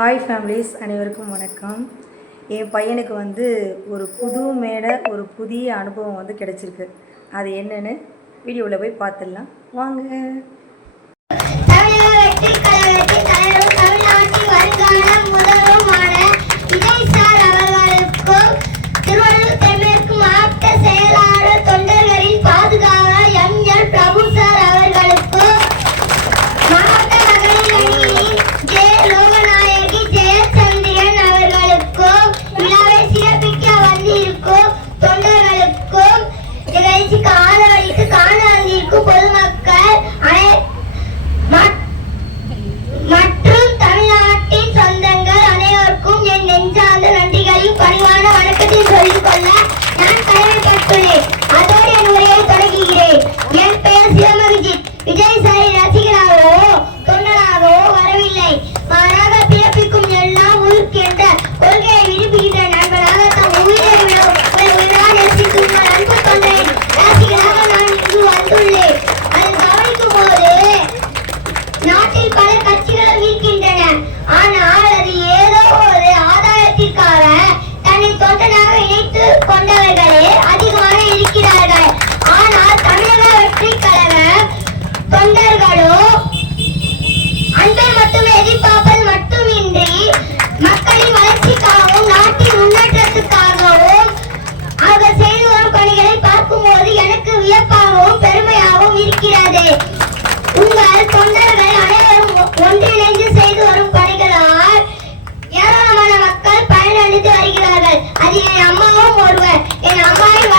Hi families அனைவருக்கும் வணக்கம். என் பையனுக்கு வந்து ஒரு புது மேடை ஒரு புதிய அனுபவம் வந்து கிடச்சிருக்கு. அது என்னன்னு வீடியோவில் போய் பார்த்துடலாம். வாங்க. இருக்கிறது உங்கள் தொண்டர்கள் அனைவரும் ஒன்றிணைந்து செய்து வரும் பணிகளால் ஏராளமான மக்கள் பயனளித்து வருகிறார்கள். அதில் என் அம்மாவும் ஒருவர். என் அம்மாவின்